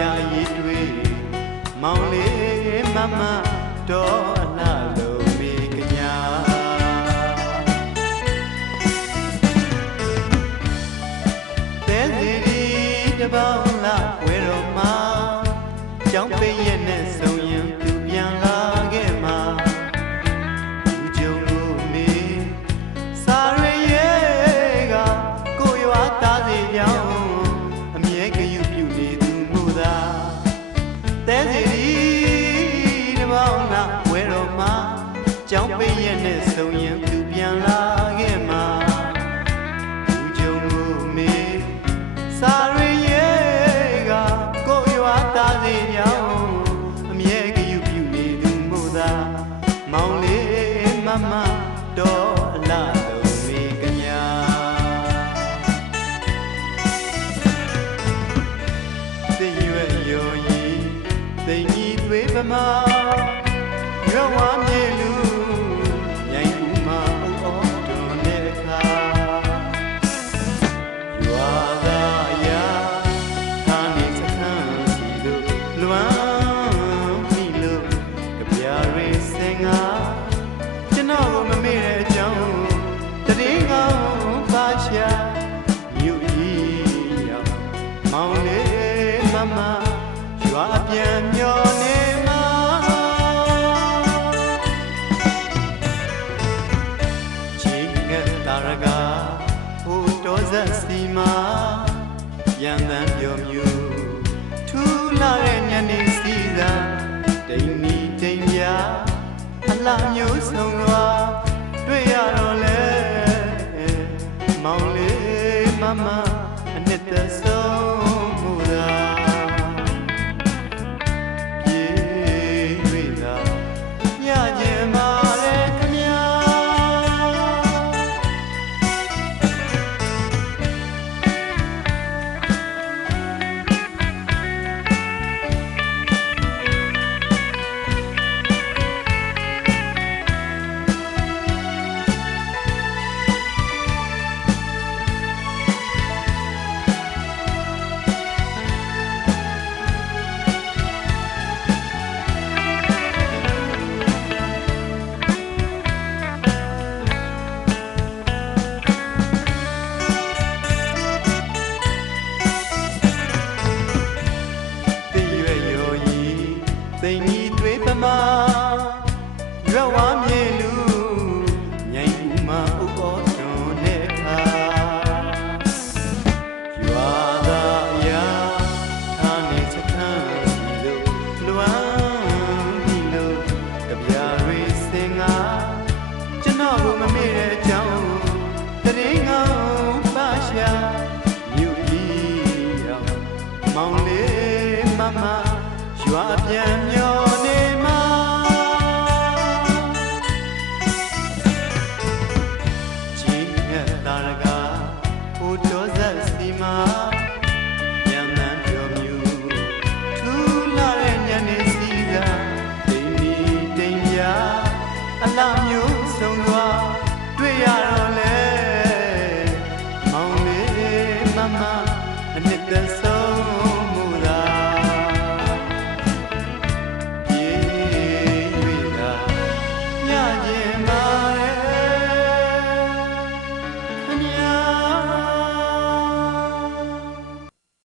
ရာရည်တွေမောင်လေးမမတော်အလားလုံးမိကညာတဲစီဒီတပေါင်းလာဝဲတော်မှာကြောင်းပိရဲ့နဲ့ဆုံရင်သူပြန်လာခဲ့မှာလူကြုံလို့မေစာရရဲ့ကကိုရွာသားစီကြောင်းအမြဲကယူပြူနေသူမို့သာတဲစီဒီတပေါင်းလာဝဲတော်မှာကြောင်းပိရဲ့နဲ့ဆုံရင်သူပြန်လာခဲ့မှာလူကြုံလို့မေစာရရဲ့ကကိုရွာသားစီကြောင်းအမြဲကယူပြူနေသူမို့သာမောင်လေးမမတော်အလားလုံးမိကညာသိရွယ်ရော်ရီသိညီသွေးပမာရွဝါမြေလူမြိုင်ကူမအုပ်အော်တော်နဲ့ခါရွာသားရာခါနေစခန်းစီတို့လွမ်းပြီလို့ကြပြရဲစင်ငါကျွန်တော်ကိုမမေ့တဲ့အကြောင်းတရင်ကောင်းပါချာမြို့ကြီးရောက်မောင်လေးမမရွာပြန်မျောနေမှာချင်းငတ်တာရကဟိုတော်ဇက်စီမာရန်တန်ပြောမျိုးထူလာတဲ့ညနေစီစာတိမ်နီတိမ်ပြအလှမျိုးဆုံးသွားတွေ့ရတော့လေမောင်လေးမမအနှစ်သက်ဆုံးမူသာပြေးတွေ့သာညကျင်ပါလေခမညာသိညီသွေးပမာရွဝါမြေလူမြိုင်ကူမအုပ်အော်တော်နဲ့ခါရွာသားရာခါနေစခန်းစီလို့လွမ်းပြီလို့ကြပြရဲစင်ငါကျွန်တော်ကိုမမေ့တဲ့အကြောင်းတရင်ကောင်းပါရှာမြို့ကြီးရောက်မောင်လေးမမရွာပြန်မျော